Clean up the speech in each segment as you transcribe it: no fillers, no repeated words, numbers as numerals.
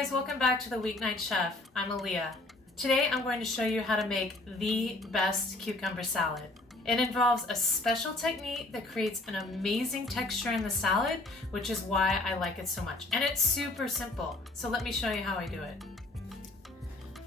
guys, welcome back to the Weeknight Chef. I'm Aaliyah. Today I'm going to show you how to make the best cucumber salad. It involves a special technique that creates an amazing texture in the salad, which is why I like it so much. And it's super simple, so let me show you how I do it.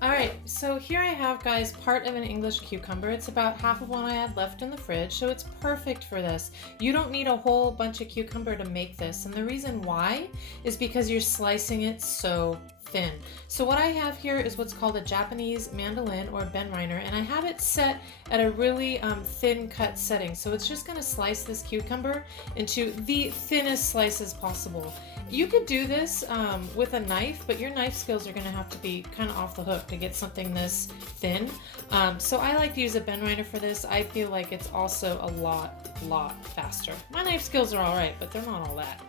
Alright, so here I have, guys, part of an English cucumber. It's about half of one I had left in the fridge, so it's perfect for this. You don't need a whole bunch of cucumber to make this, and the reason why is because you're slicing it so thin. So what I have here is what's called a Japanese mandoline or benriner, and I have it set at a really thin cut setting. So it's just going to slice this cucumber into the thinnest slices possible. You could do this with a knife, but your knife skills are going to have to be kind of off the hook to get something this thin. So I like to use a benriner for this. I feel like it's also a lot faster. My knife skills are all right, but they're not all that.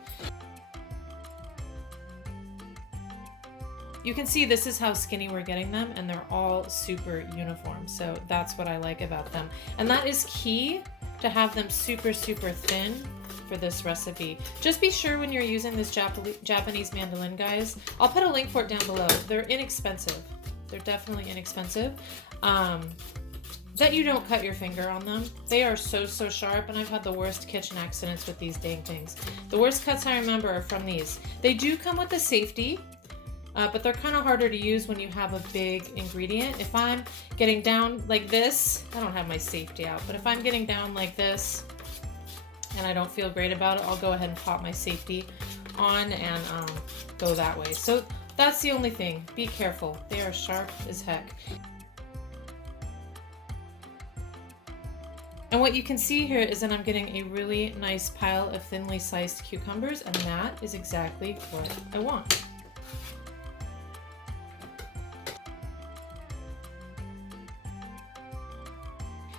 You can see this is how skinny we're getting them, and they're all super uniform. So that's what I like about them. And that is key, to have them super thin for this recipe. Just be sure when you're using this Japanese mandolin, guys. I'll put a link for it down below. They're inexpensive. They're definitely inexpensive. That you don't cut your finger on them. They are so sharp, and I've had the worst kitchen accidents with these dang things. The worst cuts I remember are from these. They do come with a safety, but they're kind of harder to use when you have a big ingredient. If I'm getting down like this, I don't have my safety out, but if I'm getting down like this and I don't feel great about it, I'll go ahead and pop my safety on and go that way. So that's the only thing. Be careful. They are sharp as heck. And what you can see here is that I'm getting a really nice pile of thinly sliced cucumbers, and that is exactly what I want.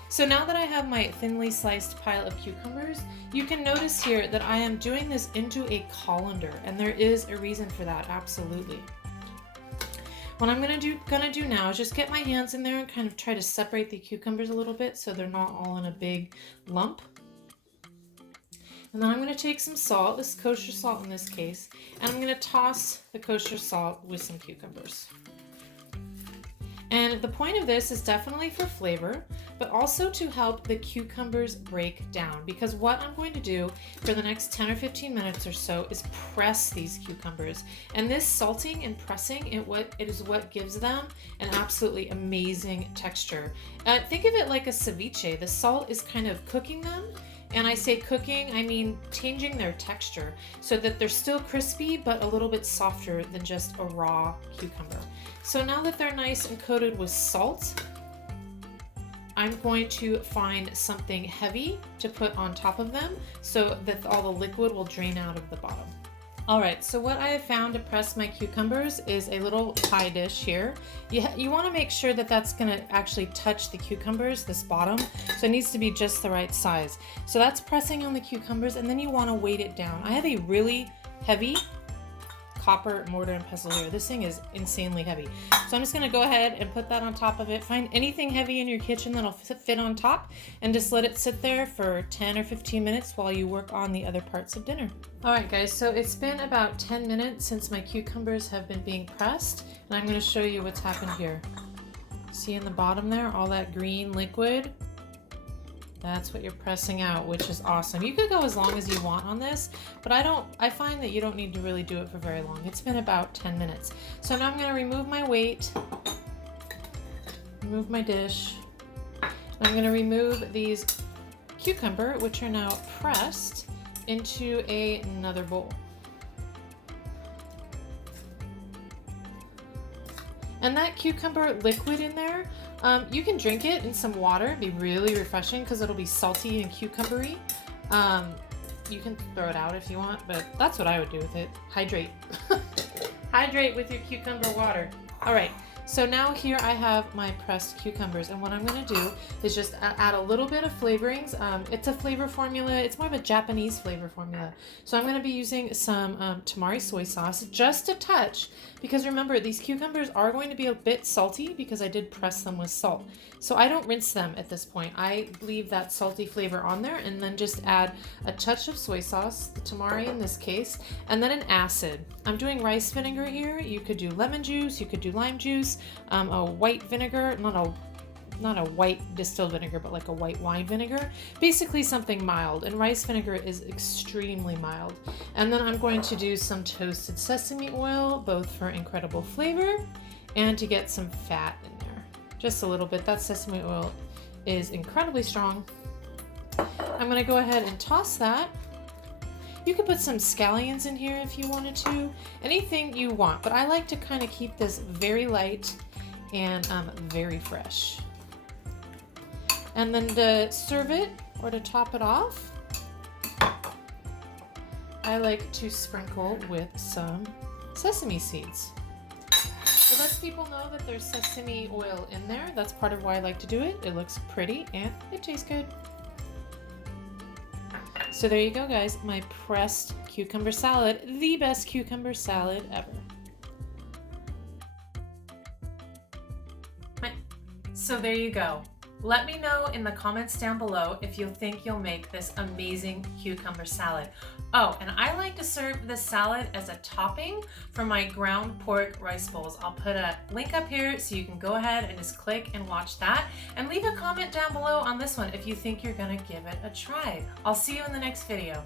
So now that I have my thinly sliced pile of cucumbers, you can notice here that I am doing this into a colander, and there is a reason for that, absolutely. What I'm gonna do now is just get my hands in there and kind of try to separate the cucumbers a little bit so they're not all in a big lump. And then I'm gonna take some salt, this is kosher salt in this case, and I'm gonna toss the kosher salt with some cucumbers. And the point of this is definitely for flavor, but also to help the cucumbers break down, because what I'm going to do for the next 10 or 15 minutes or so is press these cucumbers. And this salting and pressing, it is what gives them an absolutely amazing texture. Think of it like a ceviche. The salt is kind of cooking them. And I say cooking, I mean changing their texture so that they're still crispy, but a little bit softer than just a raw cucumber. So now that they're nice and coated with salt, I'm going to find something heavy to put on top of them so that all the liquid will drain out of the bottom. All right, so what I have found to press my cucumbers is a little pie dish here. You want to make sure that that's going to actually touch the cucumbers, this bottom, so it needs to be just the right size. So that's pressing on the cucumbers, and then you want to weight it down. I have a really heavy copper mortar and pestle here. This thing is insanely heavy. So I'm just gonna go ahead and put that on top of it. Find anything heavy in your kitchen that'll fit on top, and just let it sit there for 10 or 15 minutes while you work on the other parts of dinner. All right, guys, so it's been about 10 minutes since my cucumbers have been being pressed, and I'm gonna show you what's happened here. See in the bottom there, all that green liquid? That's what you're pressing out, which is awesome. You could go as long as you want on this, but I find that you don't need to really do it for very long. It's been about 10 minutes. So now I'm gonna remove my weight, remove my dish. I'm gonna remove these cucumber, which are now pressed, into another bowl. And that cucumber liquid in there, you can drink it in some water. It'd be really refreshing because it'll be salty and cucumbery. You can throw it out if you want, but that's what I would do with it. Hydrate. Hydrate with your cucumber water. All right, So now here I have my pressed cucumbers, and what I'm going to do is just add a little bit of flavorings. It's a flavor formula. It's more of a Japanese flavor formula. So I'm going to be using some tamari soy sauce, just a touch, because remember, these cucumbers are going to be a bit salty because I did press them with salt. So I don't rinse them at this point. I leave that salty flavor on there and then just add a touch of soy sauce, the tamari in this case, and then an acid. I'm doing rice vinegar here. You could do lemon juice, you could do lime juice, a white vinegar, not a white distilled vinegar, but like a white wine vinegar. Basically something mild, and rice vinegar is extremely mild. And then I'm going to do some toasted sesame oil, both for incredible flavor and to get some fat in there. Just a little bit. That sesame oil is incredibly strong. I'm gonna go ahead and toss that. You could put some scallions in here if you wanted to, anything you want, but I like to kind of keep this very light and very fresh. And then to serve it or to top it off, I like to sprinkle with some sesame seeds. It lets people know that there's sesame oil in there. That's part of why I like to do it. It looks pretty and it tastes good. So there you go, guys, my pressed cucumber salad, the best cucumber salad ever. So there you go. Let me know in the comments down below if you think you'll make this amazing cucumber salad. Oh, and I like to serve this salad as a topping for my ground pork rice bowls. I'll put a link up here so you can go ahead and just click and watch that. And leave a comment down below on this one if you think you're gonna give it a try. I'll see you in the next video.